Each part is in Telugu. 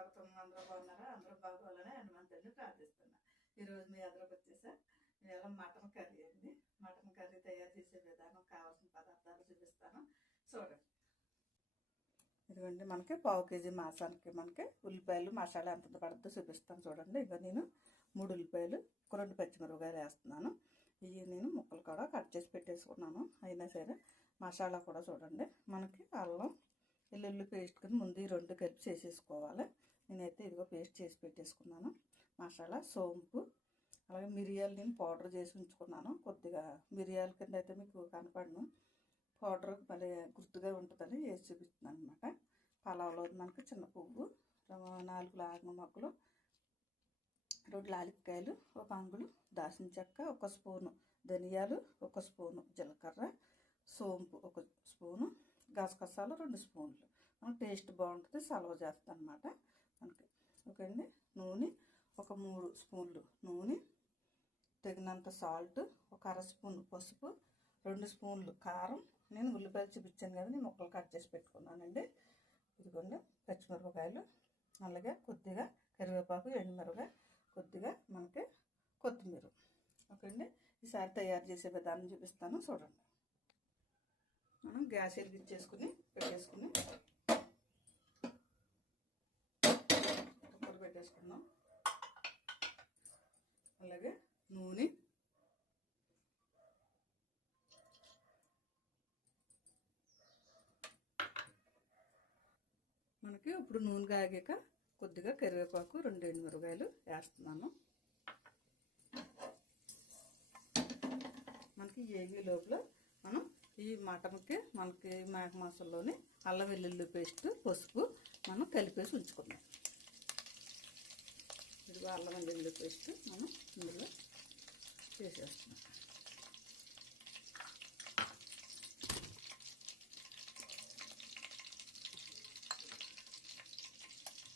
స్వాగతం అందరూ బాగున్నారా? అందరూ బాగోవాలని హనుమంతుడిని ప్రార్థిస్తున్నా. ఈరోజు మీ అందరికి వచ్చేసా. ఇవాళ మటన్ కర్రీ అండి? మటన్ కర్రీ తయారు చేసే విధానం కావాల్సిన పదార్థాలు చూపిస్తాను. చూడండి. ఇదిగోండి మనకి పావు కేజీ మాసానికి మనకి ఉల్లిపాయలు మసాలా ఎంత పడుతుందో చూపిస్తాను చూడండి. ఇక నేను మూడు ఉల్లిపాయలు రెండు పచ్చిమిరపకాయలు వేస్తున్నాను. ఇవి నేను ముక్కలు కూడా కట్ చేసి పెట్టేసుకున్నాను. అయినా సరే మసాలా కూడా చూడండి. మనకి అల్లం వెల్లుల్లి పేస్ట్ కింద ముందు ఈ రెండు కలిపి చేసేసుకోవాలి. నేనైతే ఇదిగో పేస్ట్ చేసి పెట్టేసుకున్నాను. మసాలా సోంపు అలాగే మిరియాలు నేను పౌడర్ చేసి ఉంచుకున్నాను. కొద్దిగా మిరియాల కింద అయితే మీకు కనపడను. పౌడర్ మళ్ళీ గుర్తుగా ఉంటుందని వేసి చూపిస్తున్నాను అనమాట పలావ్లో మనకి చిన్న పువ్వు. నాలుగు లాంగ మొక్కలు రెండు లాలిక్కాయలు ఒక అంగుళం దాసిన చెక్క ఒక స్పూను ధనియాలు ఒక స్పూను జీలకర్ర సోంపు ఒక స్పూను గసగసాలు రెండు స్పూన్లు. మనం టేస్ట్ బాగుంటుంది సలవ చేస్తుంది అనమాట ఎందుకండి అండి నూనె ఒక మూడు స్పూన్లు. నూనె తగినంత సాల్ట్ ఒక అర స్పూన్ పసుపు రెండు స్పూన్లు కారం. నేను ఉల్లిపాయలు చూపించాను కదా నేను ముక్కలు కట్ చేసి పెట్టుకున్నానండి. ఇదిగోండి పచ్చిమిరపకాయలు అలాగే కొద్దిగా కరివేపాకు ఎండుమిరగా కొద్దిగా మనకి కొత్తిమీర. ఓకే అండి ఈసారి తయారు చేసే విధానం చూపిస్తాను చూడండి. మనం గ్యాస్ వెలిగించేసుకుని పెట్టేసుకుని వేసుకుందాం. అలాగే నూనె. మనకి ఇప్పుడు నూనె కాగాక కొద్దిగా కరివేపాకు రెండు ఎండుమిరపకాయలు వేస్తున్నాను. మనకి ఏవి లోపల మనం ఈ మటన్కి మనకి మేక మాసంలోని అల్లం వెల్లుల్లి పేస్ట్ పసుపు మనం కలిపేసి ఉంచుకున్నాం ఇది అల్లం వెల్లుల్లి పేస్ట్ మనం ఇందులో వేసేస్తున్నాం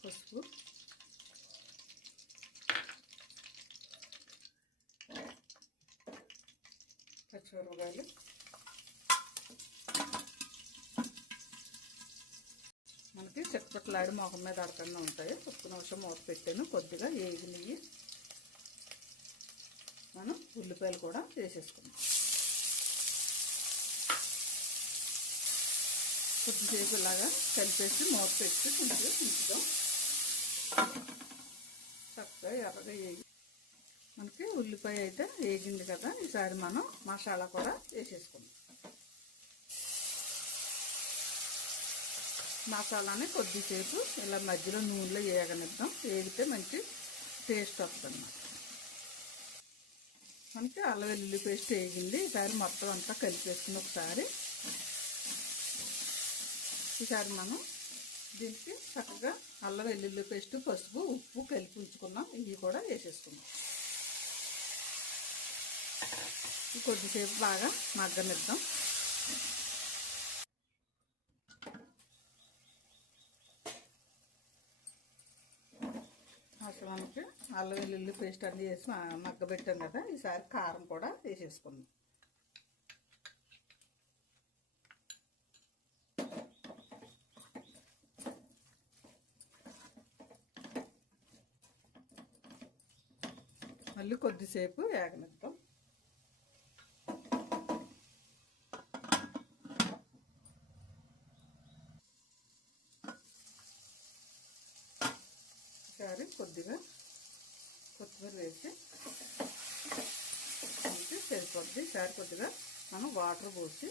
పసుపు పచ్చిమిరపకాయలు మనకి మొహం మీద అడగకుండా ఉంటాయి. ఒక్క నిమిషం మూత పెట్టాను. కొద్దిగా ఏగినవి మనం ఉల్లిపాయలు కూడా వేసేసుకున్నాం కొద్దిసేపు ఇలాగా కలిపేసి మూత పెట్టి కొంచెం ఉంచుదాం చక్కగా ఎర్రగా వేగి మనకి ఉల్లిపాయ అయితే వేగింది కదా. ఈసారి మనం మసాలా కూడా వేసేసుకుందాం. మసాలాని కొద్దిసేపు ఇలా మధ్యలో నూనెలో వేగనిద్దాం వేగితే మంచి టేస్ట్ వస్తుంది అన్నమాట మనకి అల్లం వెల్లుల్లి పేస్ట్ వేగింది ఈసారి మొత్తం అంతా కలిపేసుకుని ఒకసారి ఈసారి మనం దీనికి చక్కగా అల్లం వెల్లుల్లి పేస్ట్ పసుపు ఉప్పు కలిపి ఉంచుకున్నాం. ఇవి కూడా వేసేసుకున్నాం కొద్దిసేపు బాగా మగ్గనిద్దాం. అసలు అల్లం వెల్లుల్లి పేస్ట్ అన్నీ వేసి మగ్గబెట్టాం కదా ఈసారి కారం కూడా వేసేసుకుందాం. మళ్ళీ కొద్దిసేపు వేగనిద్దాం ఈసారి కొద్దిగా కొత్తిమీర వేసి మనకి సరిపోద్ది. ఈసారి కొద్దిగా మనం వాటర్ పోసి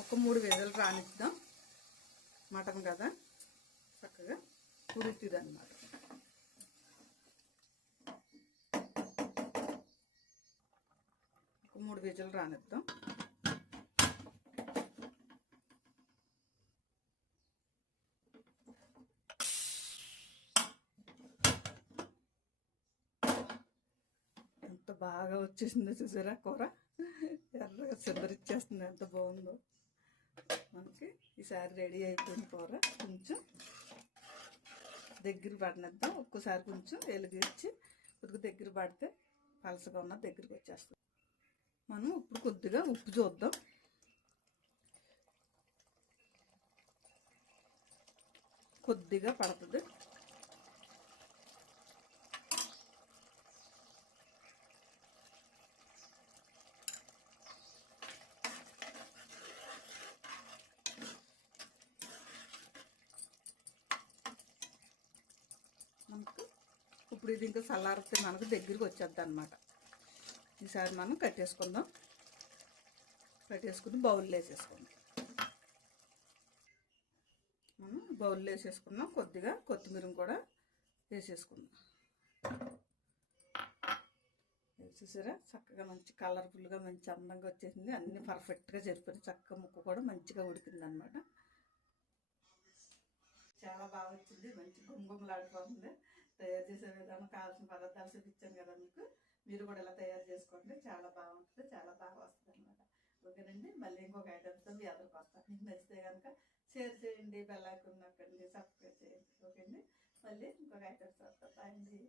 ఒక మూడు విజలు రానిద్దాం. మటన్ కదా? చక్కగా ఉడుతుంది అన్నమాట ఒక మూడు విజలు రానిద్దాం ఎంత బాగా వచ్చేసిందో చూసారా? కూర? ఎర్రగా సిద్ధరిచ్చేస్తుంది. ఎంత బాగుందో. మనకి ఈసారి రెడీ అయిపోయింది కూర. కొంచెం దగ్గర పడినద్దాం. ఒక్కసారి కొంచెం వెలుగిచ్చి కొద్దిగా దగ్గర పడితే పలసగా ఉన్న దగ్గరికి వచ్చేస్తుంది. మనం ఇప్పుడు కొద్దిగా ఉప్పు చూద్దాం. కొద్దిగా పడుతుంది మనకు ఇప్పుడు ఇది ఇంకా చల్లారితే మనకు దగ్గరికి వచ్చేద్ది అనమాట ఈసారి మనం కట్టేసుకుందాం. కట్టేసుకుని బౌల్లో వేసేసుకుందాం మనం బౌల్లో వేసేసుకున్నాం. కొద్దిగా కొత్తిమీర కూడా వేసేసుకుందాం. చూసారా? చక్కగా మంచి కలర్ఫుల్గా మంచి అందంగా వచ్చేసింది. అన్నీ పర్ఫెక్ట్గా జరిపోయింది చక్కగా ముక్క కూడా మంచిగా ఉడికింది అనమాట చాలా బాగా వచ్చింది. మంచి గుమ్గుమ్మలాడిపోతుంది చేసే కావాల్సిన పదార్థాలు చూపించాను కదా మీకు. మీరు కూడా ఇలా తయారు చేసుకోండి. చాలా బాగుంటుంది. చాలా బాగా వస్తుంది అనమాట ఓకేనండి? మళ్ళీ ఇంకొక ఐటమ్స్తో మీ అందరికి వస్తాను. మీకు నచ్చితే కనుక షేర్ చేయండి బెల్లాకున్నక్కండి సబ్స్క్రైబ్ చేయండి. ఓకే అండి మళ్ళీ ఇంకొక ఐటమ్స్ వస్తాను. బాయ్ అండి.